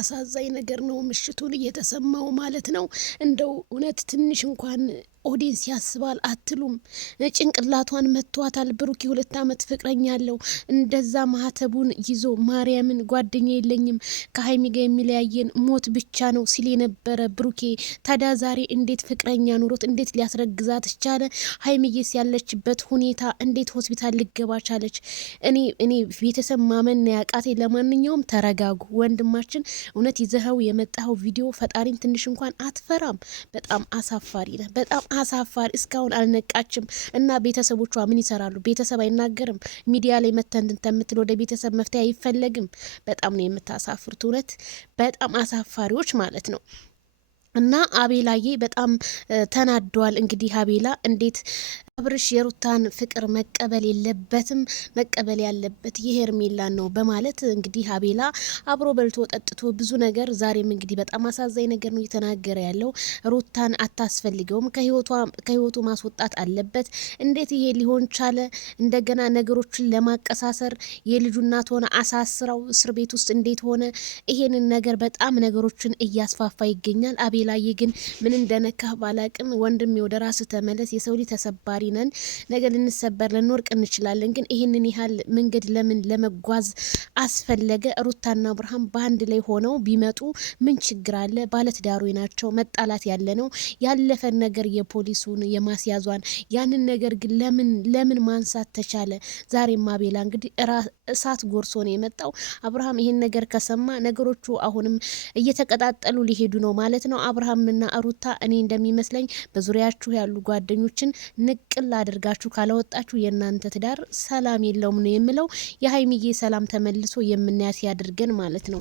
አሳዛኝ ነገር ነው ምሽቱን እየተሰማው ማለት ነው። እንደው እውነት ትንሽ እንኳን ኦዲንስ ያስባል አትሉም? ጭንቅላቷን መቷታል። ብሩክ 2 ዓመት ፍቅረኛ አለው። እንደዛ ማህተቡን ይዞ ማርያምን ጓደኛ የለኝም ከሀይሚ ጋር የሚለያየን ሞት ብቻ ነው ሲል የነበረ ብሩኬ ታዲያ ዛሬ እንዴት ፍቅረኛ ኑሮት እንዴት ሊያስረግዛት ቻለ? ሀይሚዬስ ያለችበት ሁኔታ እንዴት ሆስፒታል ልገባ ቻለች? እኔ ቤተሰብ ማመን ያቃቴ። ለማንኛውም ተረጋጉ ወንድማችን። እውነት ይዘኸው የመጣኸው ቪዲዮ ፈጣሪን ትንሽ እንኳን አትፈራም? በጣም አሳፋሪ ነህ። በጣም አሳፋሪ። እስካሁን አልነቃችም እና ቤተሰቦቿ ምን ይሰራሉ? ቤተሰብ አይናገርም? ሚዲያ ላይ መተን የምትል ወደ ቤተሰብ መፍትሄ አይፈለግም? በጣም ነው የምታሳፍሩት። እውነት በጣም አሳፋሪዎች ማለት ነው። እና አቤላዬ በጣም ተናዷል። እንግዲህ አቤላ እንዴት አብርሽ የሩታን ፍቅር መቀበል የለበትም፣ መቀበል ያለበት የሄርሜላን ነው በማለት እንግዲህ አቤላ አብሮ በልቶ ጠጥቶ ብዙ ነገር ዛሬም እንግዲህ በጣም አሳዛኝ ነገር ነው እየተናገረ ያለው። ሩታን አታስፈልገውም፣ ከህይወቱ ማስወጣት አለበት። እንዴት ይሄ ሊሆን ቻለ? እንደገና ነገሮችን ለማቀሳሰር የልጁ እናት ሆነ አሳስራው እስር ቤት ውስጥ እንዴት ሆነ? ይሄንን ነገር በጣም ነገሮችን እያስፋፋ ይገኛል። አቤላዬ ግን ምን እንደነካህ ባላቅም ወንድሜ ወደ ራስ ተመለስ። የሰው ልጅ ተሰባሪ ነን። ነገ ልንሰበር ልንወርቅ እንችላለን። ግን ይህንን ያህል መንገድ ለምን ለመጓዝ አስፈለገ? ሩታና አብርሃም በአንድ ላይ ሆነው ቢመጡ ምን ችግር አለ? ባለትዳሩ ናቸው። መጣላት ያለ ነው። ያለፈን ነገር የፖሊሱን የማስያዟን ያንን ነገር ግን ለምን ማንሳት ተቻለ? ዛሬም አቤላ እንግዲህ እሳት ጎርሶ ነው የመጣው። አብርሃም ይሄን ነገር ከሰማ ነገሮቹ አሁንም እየተቀጣጠሉ ሊሄዱ ነው ማለት ነው። አብርሃምና ሩታ እኔ እንደሚመስለኝ በዙሪያችሁ ያሉ ጓደኞችን ንቅል አድርጋችሁ ካለወጣችሁ የእናንተ ትዳር ሰላም የለውም ነው የምለው። የሀይሚዬ ሰላም ተመልሶ የምናያት ያድርገን ማለት ነው።